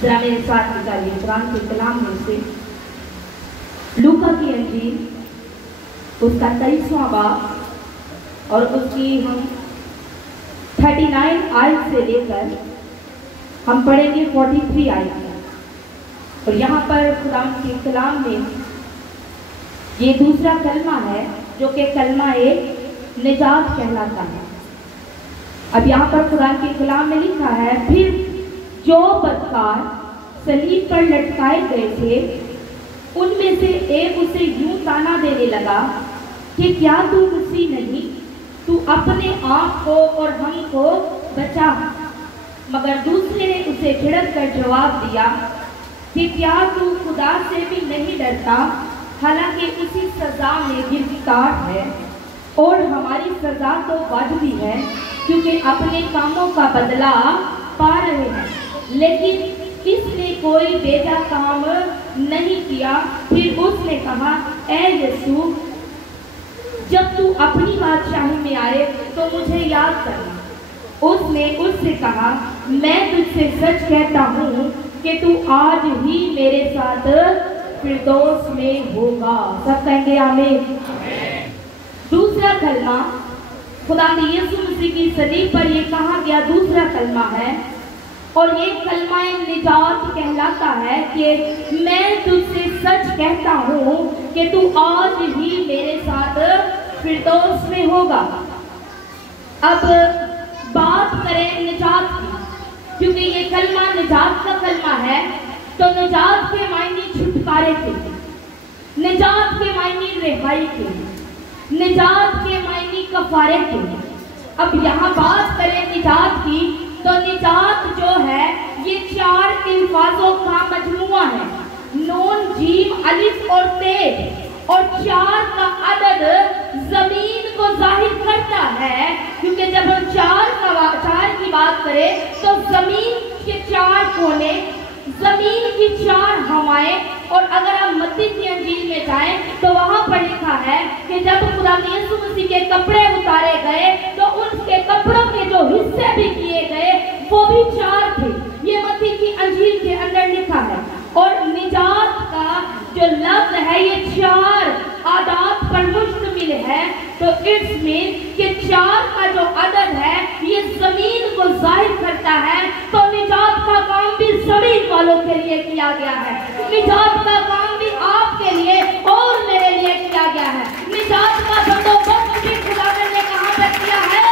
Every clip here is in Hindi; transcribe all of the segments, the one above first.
जरा मेरे साथ निकालिए कुरान के कलाम में से लूका की अंजील उसका 23वां बाब और उसकी हम 39 आयत से लेकर हम पढ़ेंगे 43 आयत। और यहाँ पर कुरान के कलाम में ये दूसरा कलमा है जो कि कलमा एक निजात कहलाता है। अब यहाँ पर कुरान के कलाम में लिखा है, फिर जो बदकार सलीब पर लटकाए गए थे उनमें से एक उसे यूं ताना देने लगा कि क्या तू मसीह नहीं, तू अपने आप को और हमको बचा। मगर दूसरे ने उसे झिड़क कर जवाब दिया कि क्या तू खुदा से भी नहीं डरता, हालांकि उसी सजा में गिरफ्तार है और हमारी सजा तो वाजिब है क्योंकि अपने कामों का बदला पा रहे हैं, लेकिन इसने कोई बेजा काम नहीं किया। फिर उसने कहा, ऐ यीशु, जब तू अपनी बादशाही में आए तो मुझे याद करना। उसने उससे कहा, मैं तुझसे सच कहता हूँ कि तू आज ही मेरे साथ फिरदौस में होगा। सब कहेंगे आमीन। दूसरा कलमा खुदा ने यीशु मसीह की सलीब पर ये कहा गया दूसरा कलमा है और ये कलमा निजात कहलाता है कि मैं तुझसे सच कहता हूँ कि तू आज ही मेरे साथ फिरदौस में होगा। अब बात करें निजात की, क्योंकि ये कलमा निजात का कलमा है, तो निजात के मायने छुटकारे के, निजात के मायने रिहाई के, निजात के मायने कफारे के। अब यहाँ बात करें निजात की, तो निजात जो है ये 4 अल्फाजों का मजमुआ है, नून जीम अलिफ और ते, और 4 का अदद जमीन को जाहिर करता है, क्योंकि जब हम 4 की बात करें तो जमीन के 4 कोने, जमीन की 4 हवाएं। और अगर आप मत्ती की अंजील में जाएं तो वहां पर लिखा है कि जब खुदा यीशु मसीह के कपड़े उतारे गए तो उनके कपड़ों के जो हिस्से भी किए गए वो भी 4 थे। ये मत्ती की अंजील के अंदर लिखा है। और निजात का जो लफ्ज है ये 4 आदात पर मुश्तमिल है, तो इट्स मीन कि 4 का जो अदद है ये जमीन को जाहिर करता है। तो निजात का काम भी जमीन वालों के लिए किया गया है, निजात का काम भी आपके लिए और मेरे लिए किया गया है। निजात का बंदोबस्त भी खुदा ने कहां पर किया है?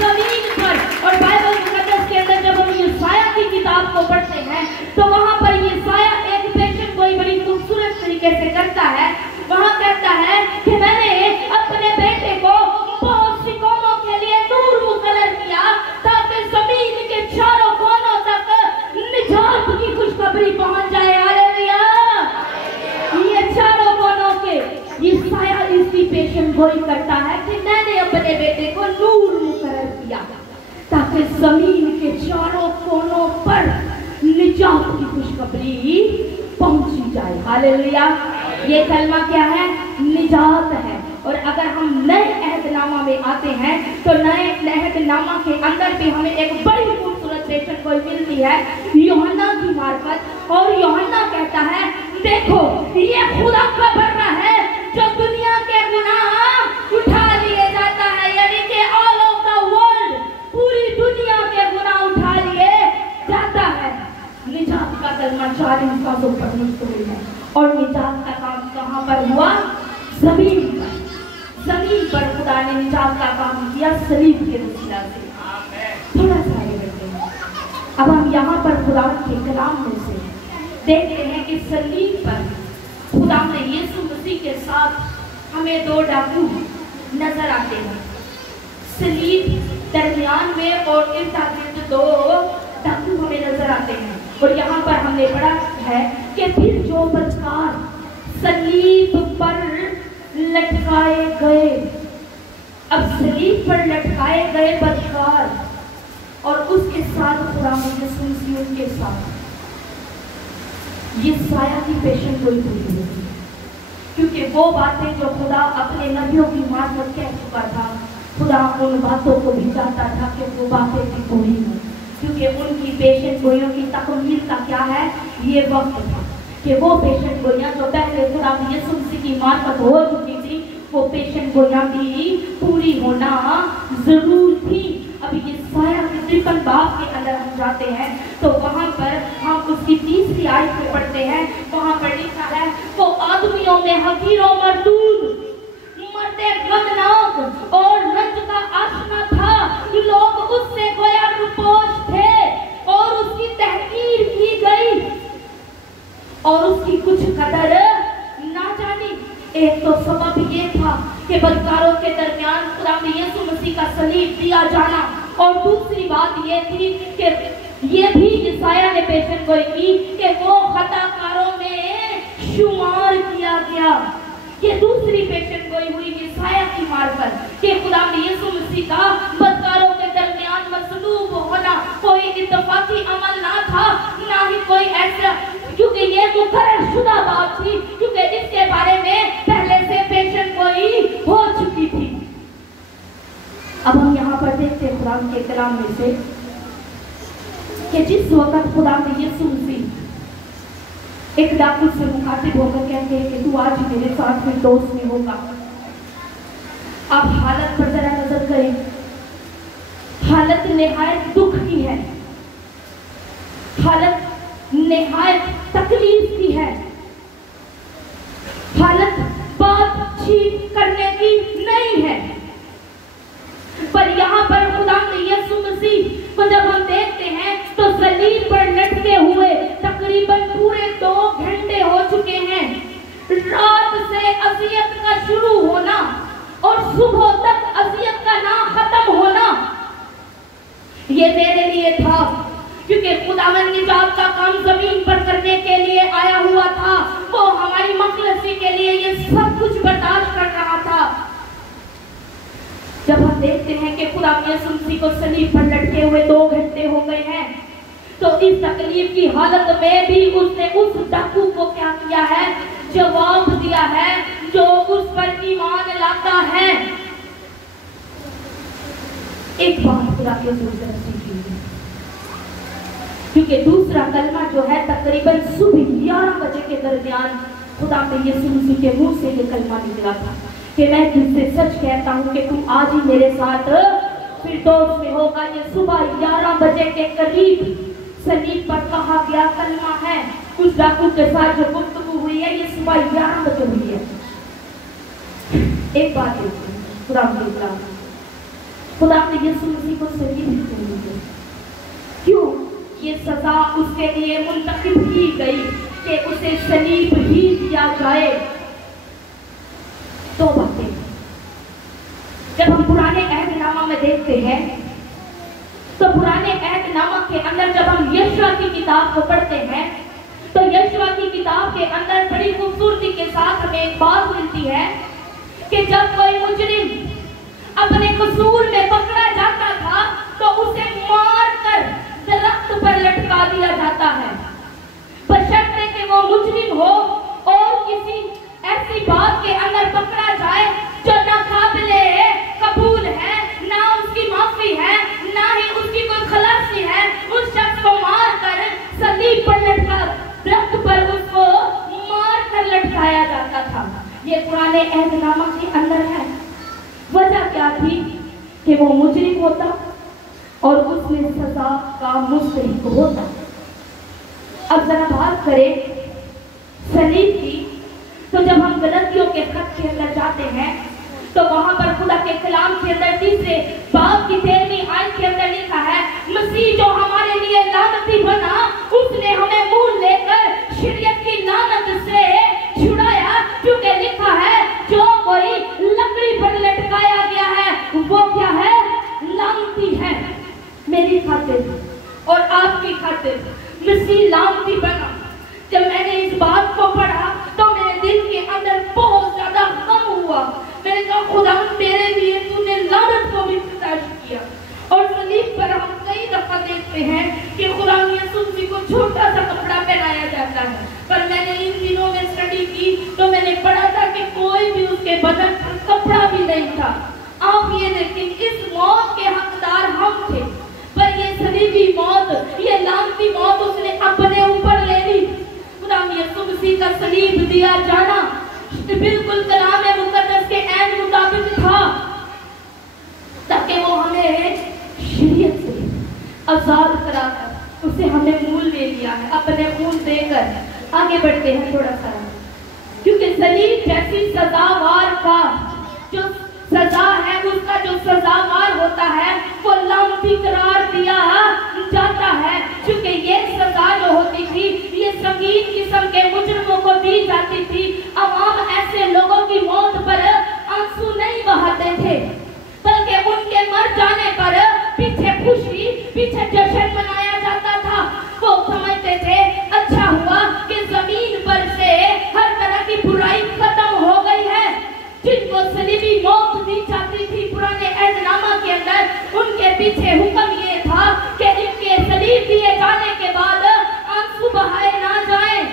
जमीन पर। और बाइबल मुकद्दस के अंदर जब हम यशाया की किताब को पढ़ते हैं तो वहां पर यशाया एक पेशन कोई बड़ी खूबसूरत तरीके से करता है। वहां कहता है कि मैंने अपने बेटे को बहुत सी कौमों के लिए नूर मुकर्रर किया ताकि जमीन के चारों कोनों तक निजात की खुशखबरी पहुंच जाए। हालेलुया। ये चारों कोनों के यशाया इसकी पेशन गोई करता है कि मैंने अपने बेटे को नूर मुकर्रर किया ताकि जमीन के चारों कोनों पर निजात की खुशखबरी पहुंची जाए। हालेलुया। ये कलमा क्या है? निजात है। और अगर हम नए अहदनामा में आते हैं तो नए अहदनामा के अंदर भी हमें एक बड़ी खूबसूरत पेशन कोई मिलती है यूहन्ना की मार्फत। और यूहन्ना कहता है, देखो ये खुदा का बर्रा है जो दुनिया के गुनाह उठा लिए जाता है, यानी कि ऑल ऑफ द वर्ल्ड, पूरी दुनिया के गुनाह उठा लिए जाता है। निजात का कलमा 4 इंसानों पर मुश्तमिल है। और निजात का काम कहाँ पर हुआ? जमीन पर। जमीन पर खुदा ने निजात का काम किया सलीब के वसीला से। थोड़ा सा आगे बढ़ते हैं। अब हम यहाँ पर खुदा के कलाम में से देखते हैं कि सलीब पर खुदा ने यीशु मसीह के साथ हमें 2 डाकू नजर आते हैं। सलीब दरमियान में और इर्द-गिर्द 2 डाकू हमें नजर आते हैं। और यहाँ पर हमने पढ़ा है कि फिर जो बदकार सलीब पर लटकाए गए। अब सलीब पर लटकाए गए बदकार और उसके साथ खुदा यीशु मसीह के साथ ये साया की पेशन कोई पूरी होगी, क्योंकि वो बातें जो खुदा अपने नबियों की मार्फत कह चुका था, खुदा उन बातों को भी चाहता था कि वो बातें भी पूरी हों, क्योंकि उनकी पेशन गोइयों की तकमील का क्या है? ये वक्त था कि वो पेशेंट गोलियां जो पहले खुदा यीशु मसीह की मार्फत हो चुकी थी, वो पेशेंट गोलियां भी पूरी होना जरूर थी। अभी ये साया के 53 बाब के अंदर हम जाते हैं तो वहां पर हम उसकी 3री आयत में पढ़ते हैं। वहां पर लिखा है, वो आदमियों में हकीरों मरदूद, मर्दे गमनाक और रंज का आशना था। लोग उससे गोया रुपोश थे और उसकी तहकीर की गई और उसकी कुछ कदर ना जानी। एक तो सबब ये था कि बदकारों के दरमियान खुदा यीशु मसीह का सलीब दिया जाना, और दूसरी बात ये थी कि ये भी यशायाह ने पेशन गोई की कि वो खताकारों में शुमार किया गया। ये दूसरी पेशन गोई हुई यशायाह की मार्फत कि खुदा यीशु मसीह का बदकारों के दरमियान मसलूब होना कोई इत्तफाकी अमल ना था, ना ही कोई ऐसा, क्योंकि ये मुकर्रर शुदा बात थी, क्योंकि इसके बारे में पहले से पेशन गोई हो चुकी थी। अब हम यहाँ पर देखते हैं खुदा के कलाम में से कि जिस वक्त खुदा यीशु मसीह एक डाकू से मुखातिब होकर कहते हैं कि तू आज मेरे साथ फिर दोस्त में होगा। आप हालत पर जरा नजर करें, हालत निहायत दुख की है, हालत निहायत तकलीफ की है, हालत बातचीत करने की नहीं है। पर यहाँ पर खुदा यीशु मसीह को जब हम देखते हैं तो सलीब पर लटके हुए तकरीबन पूरे 2 घंटे हो चुके हैं। रात से अज़ियत का शुरू होना और सुबह तक अज़ियत का ना खत्म होना, ये मेरे लिए था, क्योंकि खुदावंद निजात का काम जमीन पर करने के लिए आया हुआ था। वो हमारी मखलसी के लिए ये सब कुछ बर्दाश्त कर रहा था। जब हम देखते हैं कि खुदा यीशु मसीह को सलीब पर लटके हुए 2 घंटे हो गए हैं, तो इस तकलीफ की हालत में भी उसने उस डाकू को क्या किया है, जवाब दिया है जो उस पर ईमान लाता है। एक बात खुदा के सीखी, क्योंकि दूसरा कलमा जो है तकरीबन सुबह 11 बजे के दरमियान खुदा में यीशु मसीह के मुंह से ये कलमा निकला था कि मैं तुझसे सच कहता हूं कि तू आज ही मेरे साथ फिरदौस में होगा। ये सुबह 11 बजे के करीब सलीब पर कहा गया कलमा है। उस डाकू के साथ जो गुफ्तगू हुई है ये सुबह 11 बजे हुई है। एक बात खुदा ने यीशु मसीह को सलीब दी, क्यों? ये सजा उसके लिए मुंतखब की गई कि उसे सलीब ही दिया जाए। तो बातें जब हम पुराने अहदनामा में देखते हैं तो पुराने अहदनामा के अंदर जब हम यशवा की किताब को पढ़ते हैं तो यशवा की किताब के अंदर बड़ी खूबसूरती के साथ हमें एक बात मिलती है कि जब कोई मुजरिम अपने कसूर में पकड़ा जाता था तो उसे मार कर दरख्त पर लटका दिया जाता है, बशर्ते कि वो मुजरिम हो और किसी ऐसी बात के अंदर पकड़ा जाए जो ना काबिले कबूल है, ना उसकी माफी है, ना ही उसकी कोई खलासी है। उस शख्स को मार कर सलीब पर लटका, दरख्त पर उसको मार कर लटकाया जाता था। ये पुराने अहदनामा के अंदर है। वजह क्या थी कि वो मुजरिम होता और उसमें सजा का मुस्तहिक होता। अब जरा बात करें सलीब की, तो जब हम गलतियों के खत के अंदर जाते हैं तो वहां पर खुदा के कलाम के अंदर 3 बाब की 13वीं आयत के अंदर लिखा है, मसीह जो हमारे लिए लानती बना उसने हमें मुंह लेकर शरीयत की लानत से छुड़ाया, क्योंकि लिखा है जो कोई लकड़ी पर लटकाया गया है वो क्या है, लानती है। मेरी खातिर और आपकी खातिर मसीह लानती बना। जब मैंने इस बात को पढ़ा तो मेरे दिल के अंदर बहुत ज्यादा गम हुआ। मैंने कहा खुदा मेरे लिए तूने लानत को भी बर्दाश्त किया। और सलीब पर हम कई दफा देखते हैं कि खुदा यीशु मसीह को छोटा सा कपड़ा पहनाया जाता है, पर मैंने इन दिनों में स्टडी की तो मैंने पढ़ा था कि कोई भी उसके बदन पर कपड़ा भी नहीं था। आप ये देखें, इस मौत के हकदार हम थे, पर ये सलीबी मौत, ये लानती मौत उसने अपने ऊपर ले ली। दिया जाना बिल्कुल कलाम मुकद्दस के ऐन मुताबिक था, ताकि वो हमें शरीयत से आजाद कराकर उसे हमें मूल ले लिया है, अपने खून देकर आगे बढ़ते हैं थोड़ा सा। क्योंकि सलीब जैसी सजावार का जो सजा है, उसका जो सजावार होता है वो लामती करार दिया जाता है। क्योंकि ये सजा जो होती थी ये संगीन किस्म के मुजरिमों को दी जाती थी। अवाम ऐसे लोगों की मौत पर आंसू नहीं बहाते थे, बल्कि उनके मर जाने पर पीछे खुशी, पीछे जश्न मनाया जाता था। वो समझते थे अच्छा हुआ कि जमीन पर से हर तरह की बुराई खत्म हो गई है। जिनको सलीबी मौत दी जाती थी पुराने ऐहदनामा के अंदर, उनके पीछे हुक्म ये था कि इनके सलीब दिए जाने के बाद आंसू बहाए ना जाएं।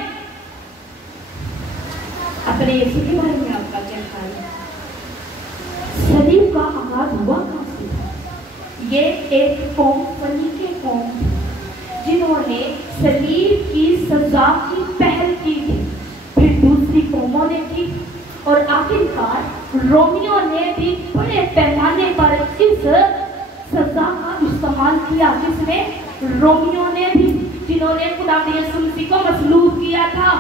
अपने यीशु के बारे में आपका क्या ख्याल है? सलीब का आगाज हुआ कहाँ से था? ये एक कौम, फरीके कौम, जिन्होंने सलीब की सजा की पहल की थी, फिर दूसरी कौमों ने की और आखिरकार रोमियों ने भी बड़े पैमाने पर इस सजा का इस्तेमाल किया। किसने? रोमियों ने भी, जिन्होंने खुदा यीशु मसीह को मसलूब किया था।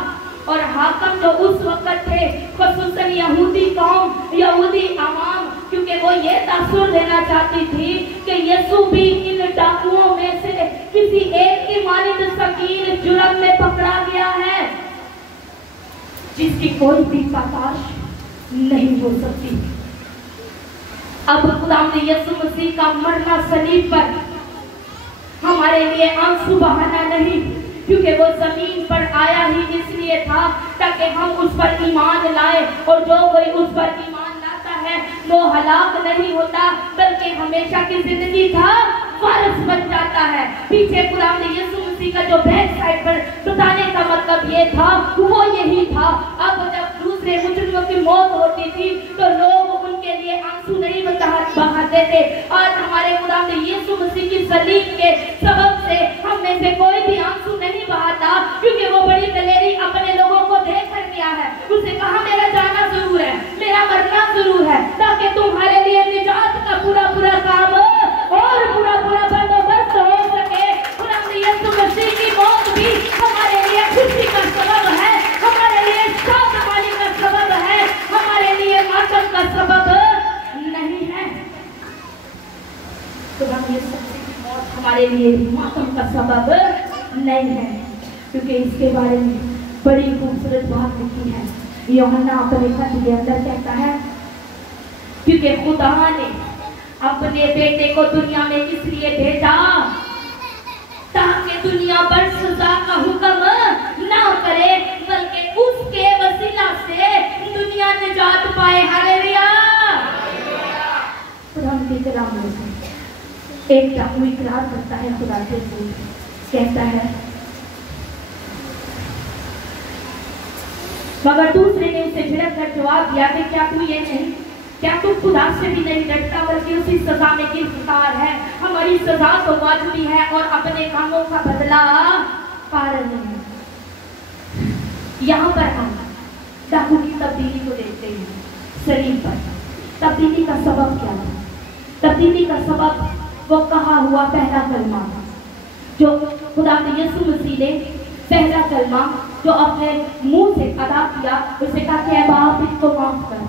और हाकम जो उस वक्त थे, खुसूसन यहूदी कौम, यहूदी अवाम, क्योंकि वो ये तासुर देना चाहती थी कि यीशु भी इन डाकुओं में से किसी एक की मानिंद संगीन जुर्म में पकड़ा गया है, जिसकी कोई भी प्रकाश नहीं हो सकती। अब खुदा ने यीशु मसीह का मरना सलीब पर हमारे लिए आंसू बहाना नहीं, क्योंकि वो जमीन पर आया ही इसलिए था ताकि हम उस पर ईमान लाए, और जो कोई उस पर ईमान लाता है वो हलाक नहीं होता बल्कि हमेशा की जिंदगी का वारिस बन जाता है। पीछे खुदा ने यीशु मसीह का जो बैक साइड पर बताने का मतलब ये था, वो यही था। अब जब दूसरे मुजरिमों की मौत होती थी तो लोग उनके लिए आंसू नहीं बहाते थे। आज हमारे खुदा ने यीशु मसीह की सलीब के सबब से हम में से कोई भी आंसू नहीं बहाता, क्योंकि वो बड़ी दलेरी अपने लोगों को देख कर गया है। उसने कहा मेरा जाना जरूर है, मेरा मरना जरूर है, ताकि तुम्हारे लिए निजात का पूरा पूरा काम और पूरा पूरा बंदोबस्त हो सके। खुदा ने यीशु मसीह की मौत भी हमारे लिए खुशी का सबब है, हमारे लिए शांति का सबब है, हमारे लिए मातम का सबब नहीं है। खुदा ने यीशु मसीह की मौत हमारे लिए मातम का सबब नहीं है, क्योंकि इसके बारे में बड़ी खूबसूरत बात लिखी है। यूहन्ना अपने खत के अंदर कहता है, क्योंकि खुदा ने अपने बेटे को दुनिया में इसलिए भेजा ताकि दुनिया पर सजा का हुक्म ना करे, बल्कि उसके वसीला से दुनिया निजात पाए। हालेलुया। कुरान के कलाम में एक डाकू इकरार करता है खुदा से, कहता है, मगर दूसरे ने उसे झिड़क कर जवाब दिया कि क्या तू खुदा से भी नहीं डरता, बल्कि उसी सजा में गिरफ्तार है। हमारी सजा तो वाजिबी है और अपने कामों का बदला पा रहे हैं। यहाँ पर हम डाकू की तब्दीली को देखते हैं सलीब पर। तब्दीली का सबब क्या था? तब्दीली का सबब वो कहा हुआ पहला कलमा था, जो खुदा ने यीशु मसीह ने पहला कलमा जो अपने मुंह से अदा किया, उसे कहा कि बाप इनको माफ कर।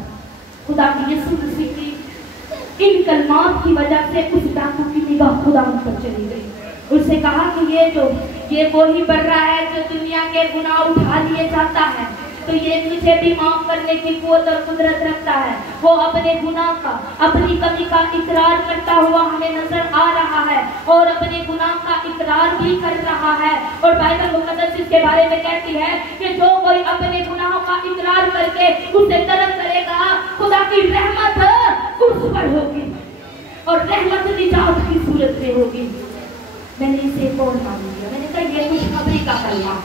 खुदा की यीशु मसीह की इन कलमात की वजह से उस डाकू की निगाह खुदा पर चली गई। उसने कहा कि ये वो ही बढ़ रहा है जो दुनिया के गुनाह उठा लिए जाता है, तो ये मुझे भी माफ करने की कुव्वत और कुदरत रखता है। वो अपने गुनाह का, अपनी कमी का इकरार करता हुआ हमें नजर आ रहा है और अपने गुनाह का इकरार भी कर रहा है। और बाइबल मुकद्दस इसके बारे में कहती है कि जो कोई अपने गुनाहों का इकरार करके उसे तलब करेगा, खुदा की रहमत उस पर होगी और रहमत निजात की सूरत में होगी। मैंने इसे एक और मान लिया, मैंने कहा ये खुशखबरी का कलमा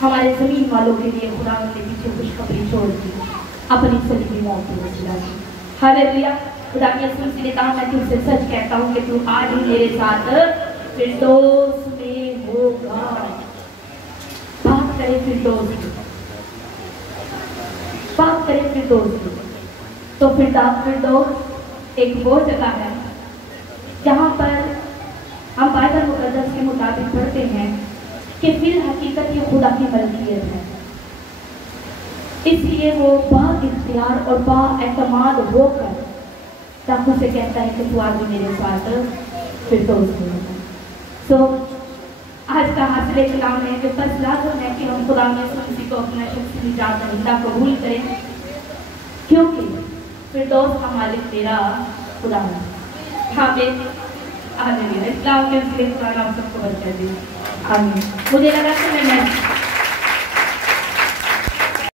हमारे जमीन वालों के लिए खुदा ने पीछे खुशखबरी छोड़ दी, अपनी सलीबी मौत को वसीला की। हालेलुया। खुदा ने यीशु मसीह ने कहा, मैं तुझसे सच कहता हूँ कि तू आज ही मेरे साथ फिरदौस में होगा। बात करें फिरदौस की, फिरदौस की। तो फिरदौस एक वो जगह है जहाँ पर हम बाइबल मुक़द्दस के मुताबिक पढ़ते हैं कि फिर हकीकत ये खुदा की मलकियत है, इसलिए वो बाइख्तियार और बाएतमाद होकर डाकू से कहता है कि तू आज मेरे साथ फिरदौस में। तो आज का हासिल कलाम है जो बस लाज़िम है कि हम खुदा में मसीह को अपना शख्सी निजात दहिंदा कबूल करें, क्योंकि फिरदौस का मालिक तेरा खुदा है। हामिद आमीन। इस्लाम के इसलिए खुदा नाम सबको बचा दी। आमीन। मुझे लगा कि मैं